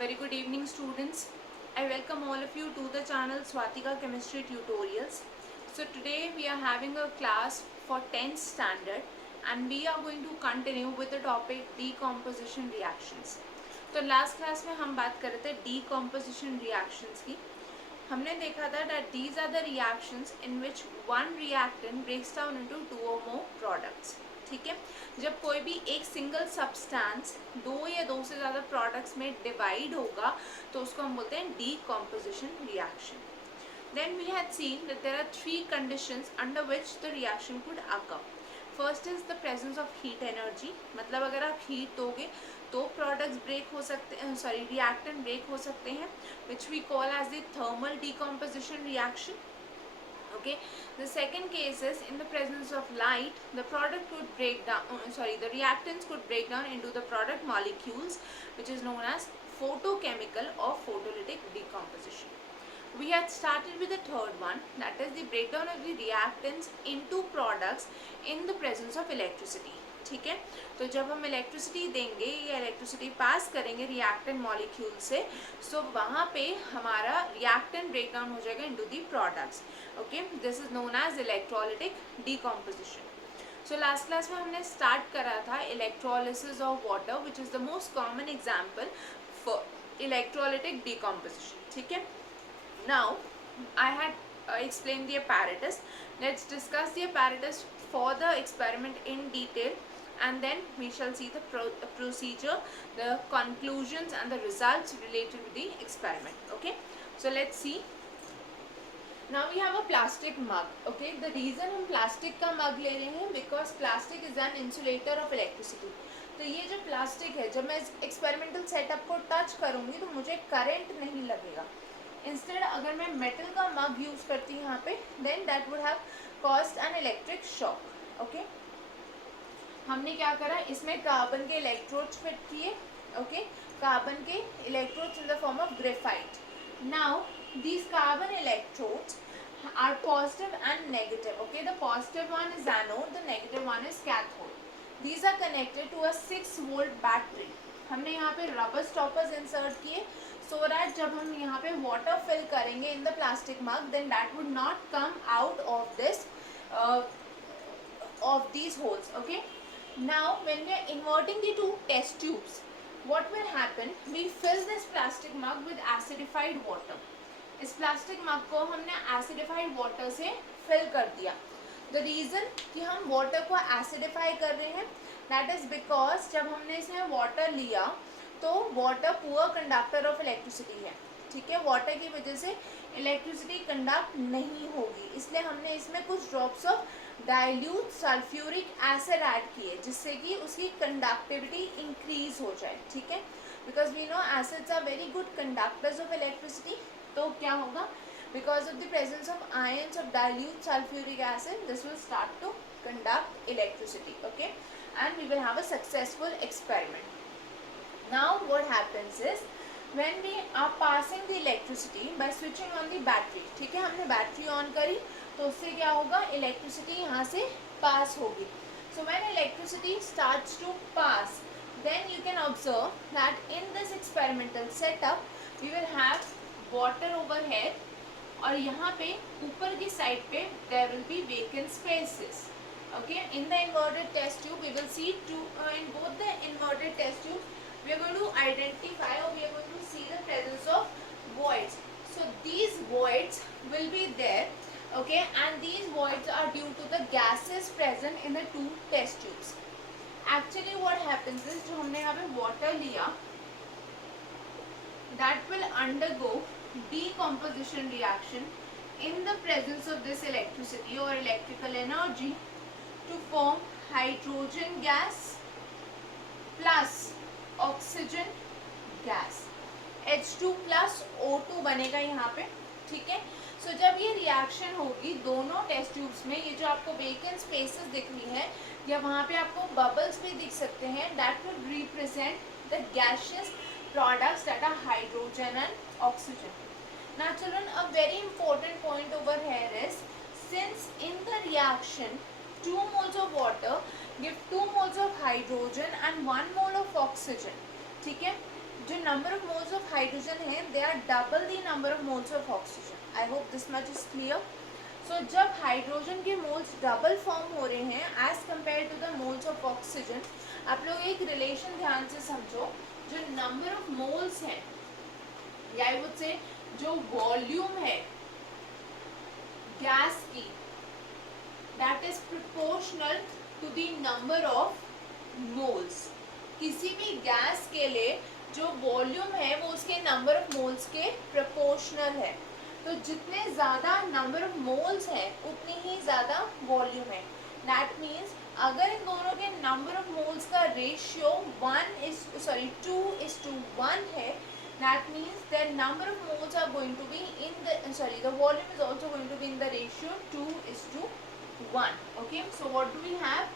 Very good evening, students. I welcome all of you to the channel Swatika Chemistry Tutorials. So today we are having a class for 10th standard and we are going to continue with the topic decomposition reactions. तो last class में हम बात कर रहे थे decomposition reactions की. हमने देखा था that these are the reactions in which one reactant breaks down into two or more products. ठीक है, जब कोई भी एक सिंगल सब्सटेंस दो या दो से ज़्यादा प्रोडक्ट्स में डिवाइड होगा तो उसको हम बोलते हैं decomposition reaction. Then we had seen that there are three conditions under which the reaction could occur. First is the presence of heat energy. मतलब अगर आप heat दोगे तो products break हो सकते हैं, reactant break हो सकते हैं, which we call as the thermal decomposition reaction. Okay, the second case is in the presence of light, the product could break down, the reactants could break down into the product molecules, which is known as photochemical or photolytic decomposition. We had started with the third one, that is the breakdown of the reactants into products in the presence of electricity. ठीक है, तो जब हम इलेक्ट्रिसिटी देंगे या electricity pass करेंगे reactant molecule से, सो वहाँ पे हमारा रिएक्टेंट ब्रेकडाउन हो जाएगा into the products. Okay, this is known as electrolytic decomposition. So last class में हमने स्टार्ट करा था electrolysis of water, which is the most common example for electrolytic decomposition. ठीक है, now I had explained the apparatus. Let's discuss the apparatus for the experiment in detail, and then we shall see the procedure, the conclusions and the results related to the experiment. Okay, so let's see. Now we have a plastic mug. Okay, the reason हम plastic का mug ले रहे हैं because plastic is an insulator of electricity. तो ये जो प्लास्टिक है, जब मैं इस एक्सपेरिमेंटल सेटअप को टच करूँगी तो मुझे करंट नहीं लगेगा. इंस्टेड अगर मैं मेटल का मग यूज़ करती हूँ यहाँ पे, then that would have caused an electric shock. Okay, हमने क्या करा, इसमें कार्बन के इलेक्ट्रोड्स फिट किए. ओके, कार्बन के electrodes in the form of graphite. Now these carbon electrodes are positive and negative. Okay, the positive one is anode, the negative one is cathode. These are connected to a 6 volt battery. हमने यहाँ पे rubber stoppers insert किए so that जब हम यहाँ पे water fill करेंगे in the plastic mug, then that would not come out of this of these holes. Okay, now when we are inverting the two test tubes, what will happen, we fill this plastic mug with acidified water. इस plastic mug को हमने acidified water से fill कर दिया. The reason कि हम water को acidify कर रहे हैं, that is because जब हमने इसमें water लिया तो water poor conductor of electricity है. ठीक है, वाटर की वजह से इलेक्ट्रिसिटी कंडक्ट नहीं होगी, इसलिए हमने इसमें कुछ drops of dilute sulphuric acid add किए जिससे कि उसकी कंडक्टिविटी इंक्रीज हो जाए. ठीक है, because we know acids are very good conductors of electricity. तो क्या होगा, because of the presence of ions of dilute sulphuric acid, this will start to conduct electricity. Okay, and we will have a successful experiment. Now what happens is when we are passing the electricity by switching on the battery. ठीक है, हमने battery on करी तो उससे क्या होगा, इलेक्ट्रिसिटी यहाँ से पास होगी. So when electricity starts to pass, then you can observe that in this experimental setup we will have water over here और यहाँ पे ऊपर की साइड पे there will be vacant spaces. Okay, in the inverted test tube we will see in both the inverted test tubes we are going to identify or we are going to see the presence of voids. So these voids will be there. Okay, and these voids are due to the gases present in the two test tubes. Actually what happens is जो हमने यहाँ पे water लिया, that will undergo decomposition reaction in the presence of this electricity or electrical energy to form hydrogen gas plus oxygen gas. H2 plus O2 बनेगा यहाँ पे. ठीक है, सो जब ये रिएक्शन होगी दोनों टेस्ट ट्यूब्स में, ये जो आपको वेकेंट स्पेसेस दिख रही है या वहाँ पे आपको बबल्स भी दिख सकते हैं, that will represent the gaseous products that are hydrogen and oxygen. Now children, a very important point over here is, since in the reaction 2 moles of water give 2 moles of hydrogen and 1 mole of oxygen. ठीक है, जो number of moles of hydrogen है they are double the number of moles of oxygen. I hope this much is clear. So जब hydrogen के moles double form हो रहे हैं as compared to the moles of oxygen, आप लोग एक रिलेशन ध्यान से समझो। जो नंबर ऑफ मोल्स है या आई वुड से जो वॉल्यूम है गैस की, that is proportional to the number of moles. किसी भी गैस के लिए जो वॉल्यूम है वो उसके नंबर ऑफ मोल्स के प्रोपोर्शनल है। तो जितने ज़्यादा नंबर ऑफ मोल्स है उतनी ही ज़्यादा वॉल्यूम है। दैट मीन्स अगर इन दोनों के नंबर ऑफ मोल्स का रेशियो 2:1 है, that means the number of moles are going to be in the volume is also going to be in the ratio 2:1. Okay, so what do we have?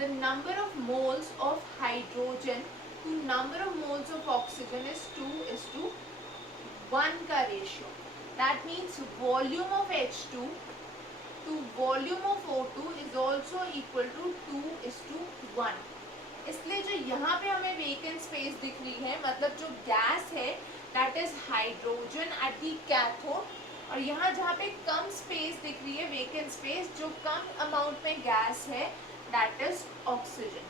The number of moles of hydrogen to number of moles of oxygen is 2:1 का ratio. That means volume of H2 to volume of O2 is also equal to 2:1. इसलिए जो यहाँ पे हमें vacant space दिख रही है, मतलब जो गैस है that is hydrogen at the cathode, और यहाँ जहाँ पे कम स्पेस दिख रही है वेकेंट स्पेस, जो कम अमाउंट में गैस है that is oxygen.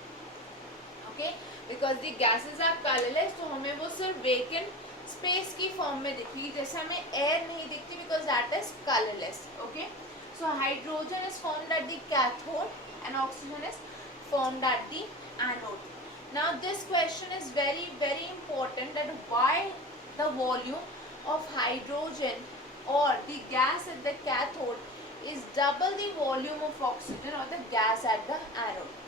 Okay, because the gases are colourless, तो हमें वो सिर्फ वेकेंट स्पेस की फॉर्म में दिख रही है, जैसे हमें एयर नहीं दिखती because that is colourless. Okay, so hydrogen is formed at the cathode and oxygen is formed at the anode. Now this question is very very important, that why the volume of hydrogen or the gas at the cathode is double the volume of oxygen or the gas at the anode.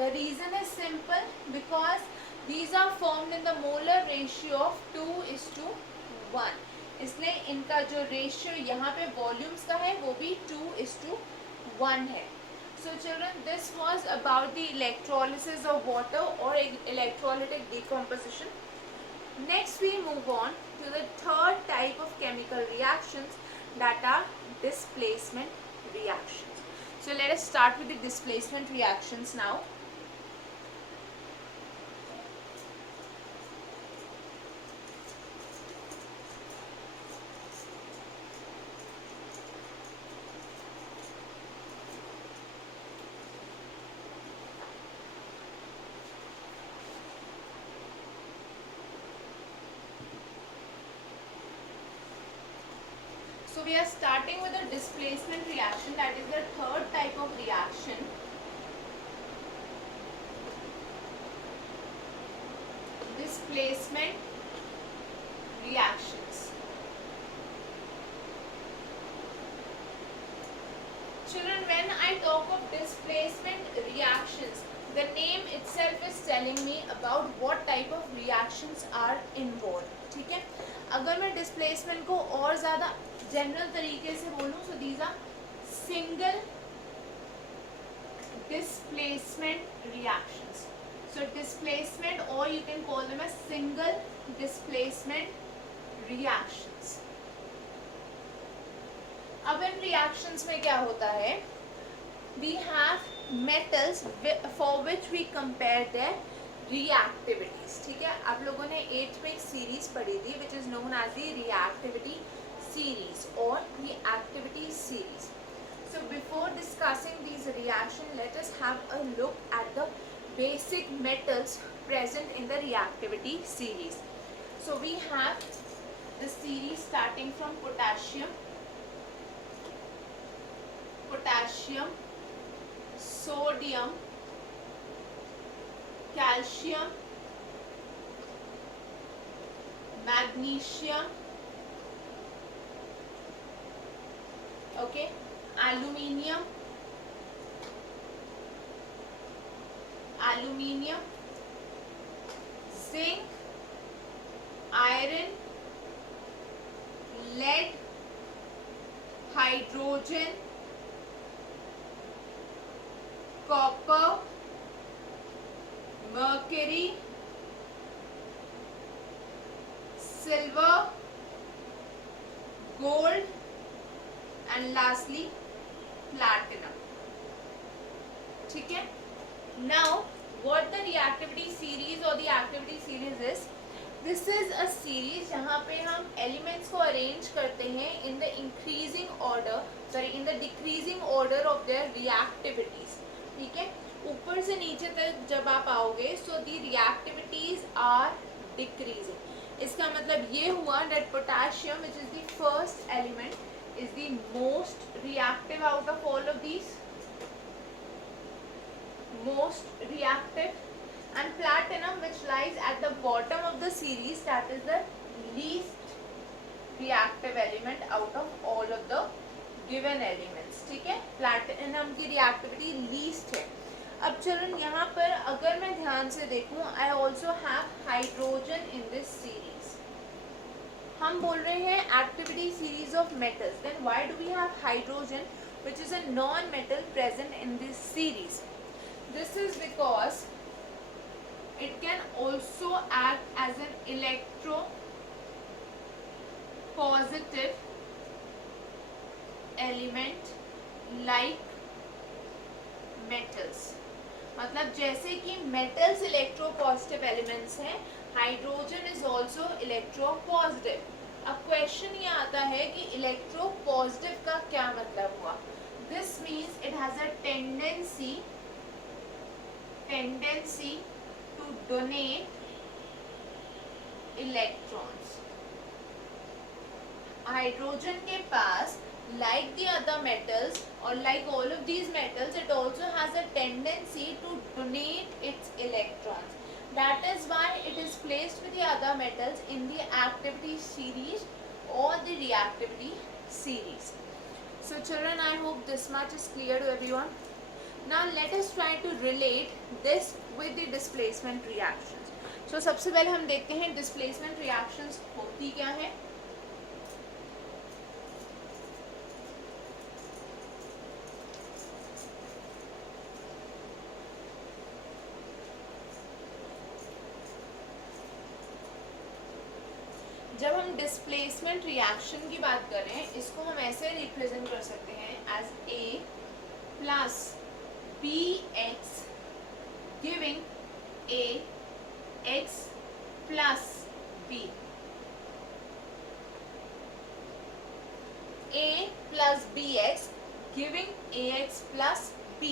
The reason is simple, because these are formed in the molar ratio of 2:1. इसलिए इनका जो रेशियो यहाँ पे वॉल्यूम्स का है वो भी 2:1 है। So children, this was about the electrolysis of water or electrolytic decomposition. Next we move on to the third type of chemical reactions, that are displacement reactions. So let us start with the displacement reactions now. So we are starting with a displacement reaction, that is the third type of reaction. Displacement reactions. Children, when I talk of displacement reactions, the name itself is telling me about what type of reactions are involved. ठीक है, अगर मैं डिस्प्लेसमेंट को और ज़्यादा जनरल तरीके से बोलूँ, so these are single displacement reactions. So displacement, और you can call them as single displacement reactions. अब इन रिएक्शंस में क्या होता है, we have metals for which we compare their reactivities. ठीक है, आप लोगों ने 8th में एक सीरीज पढ़ी थी which is known as the reactivity series or the activity series. So before discussing these reaction, let us have a look at the basic metals present in the reactivity series. So we have the series starting from potassium, sodium, calcium, magnesium, okay, aluminium, zinc, iron, lead, hydrogen, copper, mercury, silver, gold, and lastly platinum. ठीक है, now what the reactivity series or the activity series is, this is a series जहाँ पे हम एलिमेंट्स को अरेंज करते हैं in the increasing order, sorry in the decreasing order of their reactivities. ठीक है, ऊपर से नीचे तक जब आप आओगे सो दी रिएक्टिविटीज आर डिक्रीजिंग. इसका मतलब ये हुआ that potassium which is the first element is the most reactive out of all of these, most reactive, and platinum which lies at the bottom of the series, that is the least reactive element out of all of the given elements. ठीक है, platinum की reactivity least है. अब चलो यहाँ पर अगर मैं ध्यान से देखूँ, I also have hydrogen in this series. हम बोल रहे हैं activity series of metals, then why do we have hydrogen which is a non-metal present in this series? This is because it can also act as an electropositive element like metals. मतलब जैसे कि metals electropositive elements हैं, hydrogen is also electropositive. अब क्वेश्चन ये आता है कि electropositive का क्या मतलब हुआ? This means it has a tendency to donate electrons. Hydrogen के पास, like the other metals or like all of these metals, it also has a tendency to donate its electrons. That is why it is placed with the other metals in the activity series or the reactivity series. So children, I hope this much is clear to everyone. Now let us try to relate this with the displacement reactions. So सबसे पहले हम देखते हैं displacement reactions होती क्या है. जब हम displacement reaction की बात करें, इसको हम ऐसे रिप्रेजेंट कर सकते हैं as A plus Bx giving Ax plus B. A plus Bx giving Ax plus B,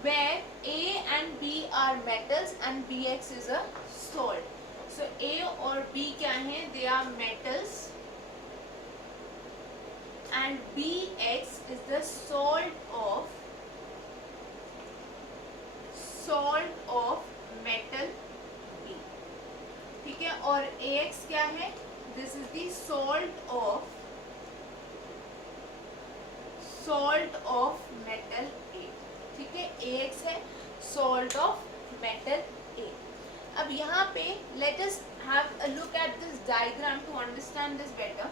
where A and B are metals and Bx is a salt. So A और B क्या हैं? They are metals and Bx is the salt of metal B. ठीक है, और Ax क्या है? This is the salt of metal A. ठीक है, Ax है salt of metal A. अब यहाँ पे let us have a look at this diagram to understand this better.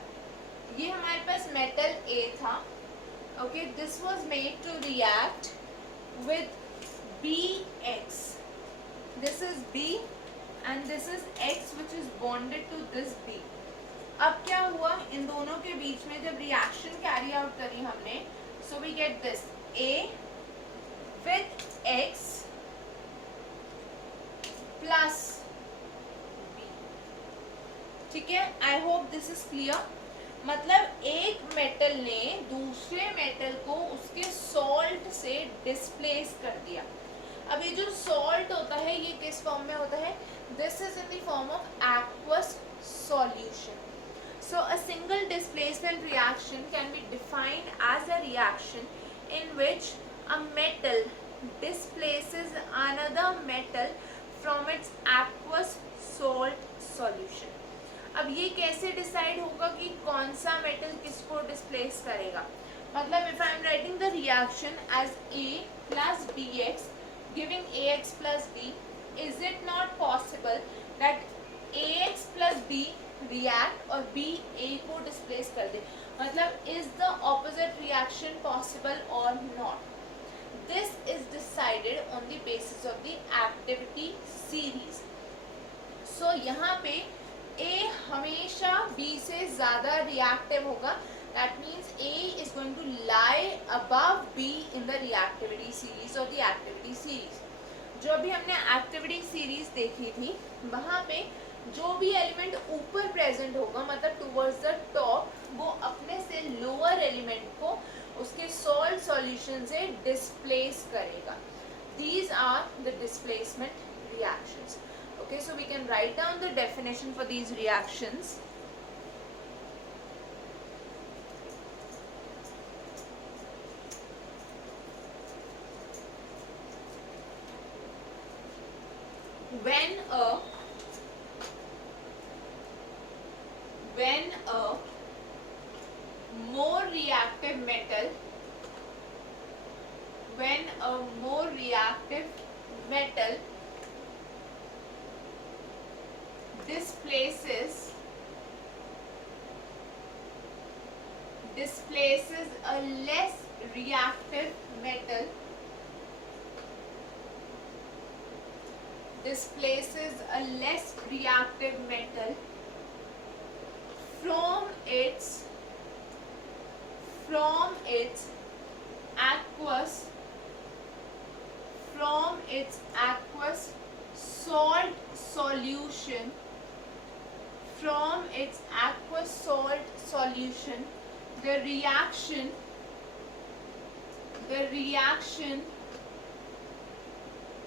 ये हमारे पास metal A था. Okay, this was made to react with Bx. This is B and this is X which is bonded to this B. अब क्या हुआ इन दोनों के बीच में जब रिएक्शन कैरी आउट करी हमने, so we get this A with X plus B. ठीक है, I hope this is clear. मतलब एक मेटल ने दूसरे मेटल को उसके सॉल्ट से डिस्प्लेस कर दिया. अब ये जो सॉल्ट होता है ये किस फॉर्म में होता है? This is in the form of aqueous solution. So a single displacement reaction can be defined as a reaction in which a metal displaces another metal from its aqueous salt solution. अब ये कैसे डिसाइड होगा कि कौन सा मेटल किसको डिस्प्लेस करेगा? मतलब if I am writing the reaction as A plus Bx giving Ax plus B, is it not possible that Ax plus B react और B A को डिस्प्लेस कर दे? मतलब is the opposite reaction possible or not? This is decided on the basis of the activity series. So यहाँ पे A हमेशा B से ज़्यादा रिएक्टिव होगा. That means A is going to lie above B in the reactivity series or the activity series. जो भी हमने activity series देखी थी वहाँ पे जो भी एलिमेंट ऊपर प्रेजेंट होगा मतलब टुवर्ड्स द टॉप, वो अपने से लोअर एलिमेंट को उसके सॉल्ट सॉल्यूशन से डिस्प्लेस करेगा. These are the displacement reactions. Okay, so we can write down the definition for these reactions. When a more reactive metal displaces a less reactive metal from its aqueous salt solution, the reaction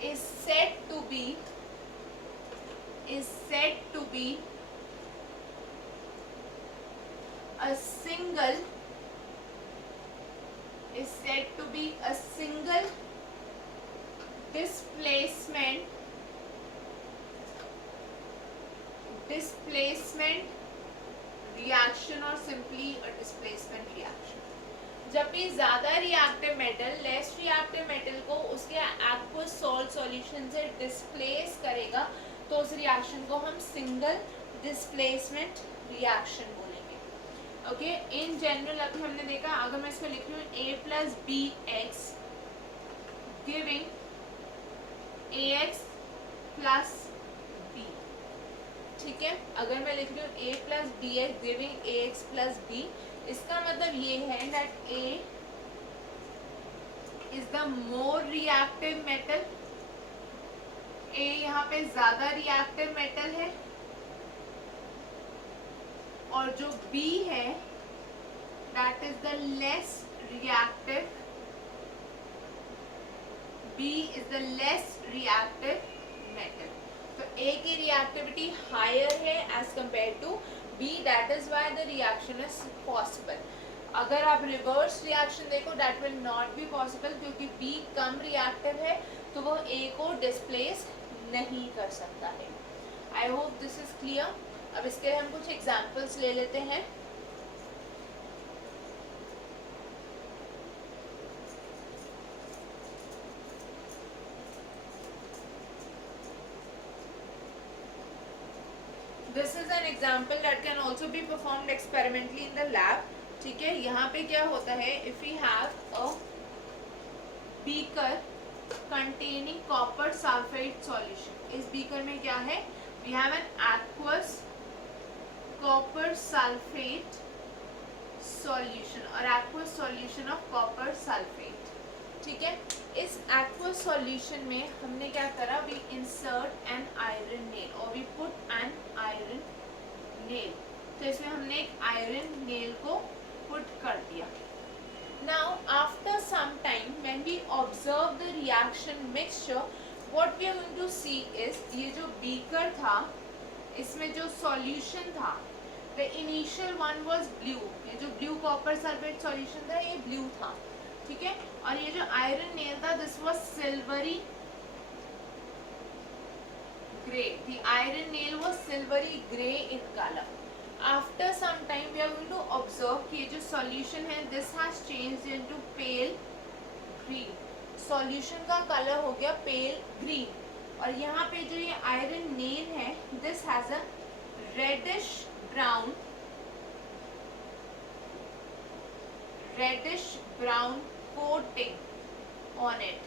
is said to be a single displacement reaction or simply a displacement reaction. जब भी ज़्यादा reactive metal less reactive metal को उसके aqueous salt solution से डिस्प्लेस करेगा तो उस रिएक्शन को हम सिंगल डिस्प्लेसमेंट रिएक्शन बोलेंगे. ओके, इन जनरल अभी हमने देखा, अगर मैं इसको लिख रही हूँ a plus B X giving A X plus B. ठीक है, अगर मैं लिख रही हूँ a plus B X giving A X plus B, इसका मतलब ये है that A is the more reactive metal. A यहाँ पे ज्यादा रिएक्टिव मेटल है और जो B है that is the less reactive. B is the less reactive metal. तो A की रिएक्टिविटी हायर है as compared to B, that is why the reaction is possible. अगर आप रिवर्स रिएक्शन देखो that will not be possible क्योंकि B कम रिएक्टिव है तो वो A को डिस्प्लेस नहीं कर सकता है. I hope this is clear. अब इसके हम कुछ एग्जाम्पल्स ले लेते हैं. This is an example that can also be performed experimentally in the lab. ठीक है, यहाँ पे क्या होता है, if we have a beaker containing copper sulfate solution. इस beaker में क्या है, we have an aqueous copper sulfate solution or aqueous solution of copper sulfate. ठीक है, इस aqueous solution में हमने क्या करा, we insert an iron nail or we put an iron nail. तो इसमें हमने एक iron nail को put कर दिया. Now after some time when we observe the reaction mixture, what we are going to see is ये जो beaker था इसमें जो solution था, the initial one was blue. ये जो blue copper sulfate solution था ये blue था. ठीक है, और ये जो आयरन नेल था this was silvery grey. The iron nail was silvery grey in colour. After some time we are going to observe कि ये जो सॉल्यूशन है this has changed into pale green. Solution का कलर हो गया pale green और यहाँ पे जो ये आयरन नेल है this has a reddish brown coating on it.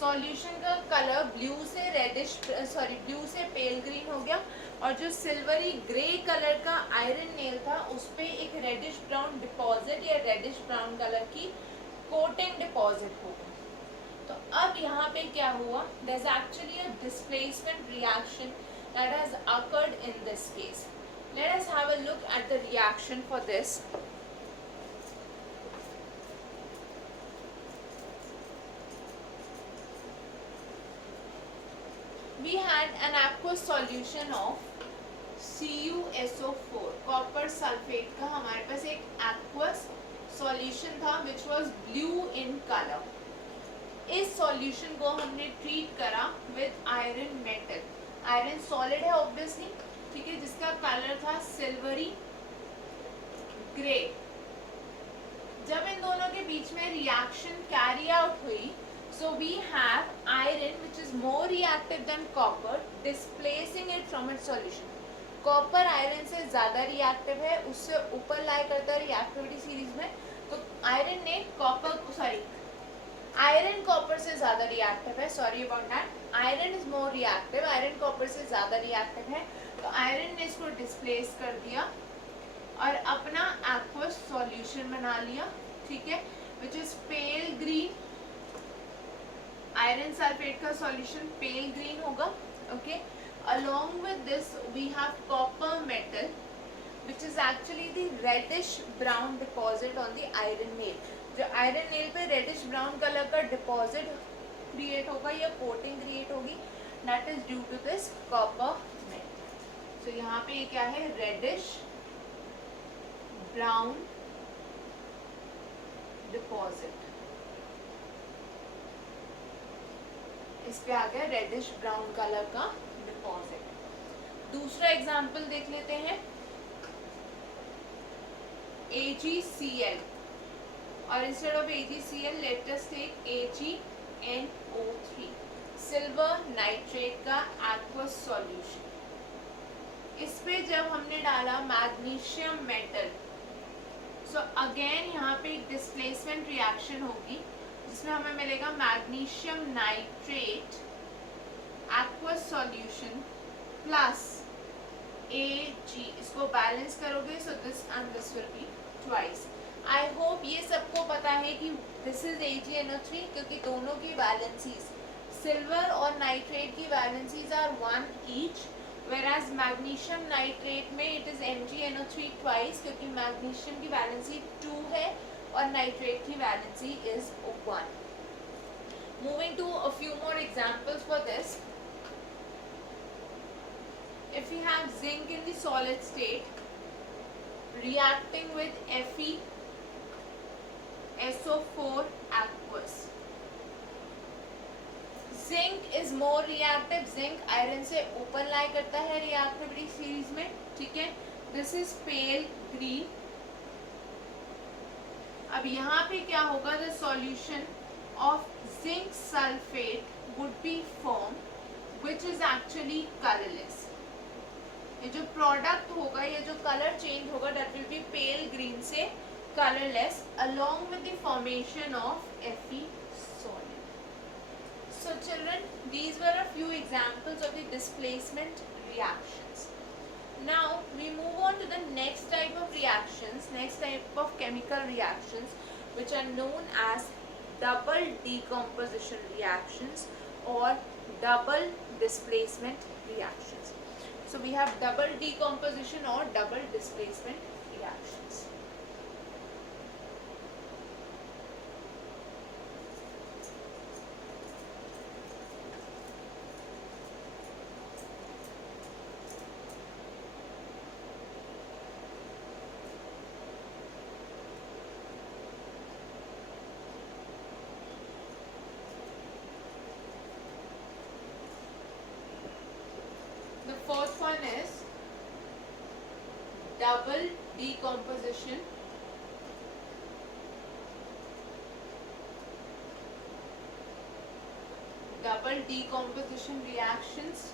Solution का कलर ब्लू से पेल ग्रीन हो गया और जो सिल्वरी ग्रे कलर का आयरन नेल था उस पे एक रेडिश ब्राउन डिपॉजिट या रेडिश ब्राउन कलर की कोटिंग डिपॉजिट हो गई. तो अब यहाँ पे क्या हुआ, there is actually a displacement reaction that has occurred in this case. Let us have a look at the reaction for this. We had an aqueous solution of CuSO4 copper sulphate का हमारे पास एक aqueous solution था which was blue in color. इस solution को हमने treat करा with iron metal. Iron solid है obviously, ठीक है, जिसका color था silvery grey. जब इन दोनों के बीच में reaction carry out हुई, so we have iron which is more reactive than copper displacing it from its solution. Copper iron से ज़्यादा रिएक्टिव है, उससे ऊपर लाई करता है रिएक्टिविटी सीरीज में. तो आयरन ने आयरन कॉपर से ज़्यादा रिएक्टिव है. Sorry about that. Iron is more reactive. Iron copper से ज़्यादा रिएक्टिव है. तो आयरन ने इसको डिस्प्लेस कर दिया और अपना एक्वस सॉल्यूशन बना लिया, ठीक है, which is pail green. Iron sulphate का सॉल्यूशन पेल ग्रीन होगा. Okay, along with this we have copper metal which is actually the reddish brown deposit on the iron nail. जो iron nail पे reddish brown color का deposit create होगा या coating create होगी, that is due to this copper metal. So यहाँ पे ये क्या है, reddish brown deposit. इस पे आ गया रेडिश ब्राउन कलर का डिपॉजिट. दूसरा एग्जांपल देख लेते हैं. AgCl और instead of AgCl let us take AgNO3, silver nitrate का एक्वस सॉल्यूशन. इस पे जब हमने डाला मैग्नीशियम मेटल, सो अगेन यहाँ पे एक डिस्प्लेसमेंट रिएक्शन होगी जिसमें हमें मिलेगा magnesium nitrate aqueous solution plus Ag. इसको बैलेंस करोगे so this and this will be twice. I hope ये सबको पता है कि दिस इज AgNO3 क्योंकि दोनों की वैलेंसीज, सिल्वर और नाइट्रेट की valencies are 1 each, whereas magnesium nitrate में इट इज MgNO3 ट्वाइस क्योंकि मैग्नीशियम की वैलेंसी 2 है और नाइट्रेट की valency is 1. Moving to a few more examples for this. If we have zinc in the solid state reacting with FeSO4 aqueous. Zinc is more reactive. Zinc iron से ऊपर लाई करता है reactivity series में, ठीक है. This is pale green. अब यहाँ पे क्या होगा, the solution of zinc sulfate would be formed which is actually colorless. ये जो प्रोडक्ट होगा, ये जो कलर चेंज होगा, that will be pale green से colorless along with the formation of Fe solid. So children, these were a few examples of the displacement reactions. Now we move on to the next type of reactions, next type of chemical reactions which are known as double decomposition reactions or double displacement reactions. So we have double decomposition or double displacement reactions. First one is double decomposition reactions.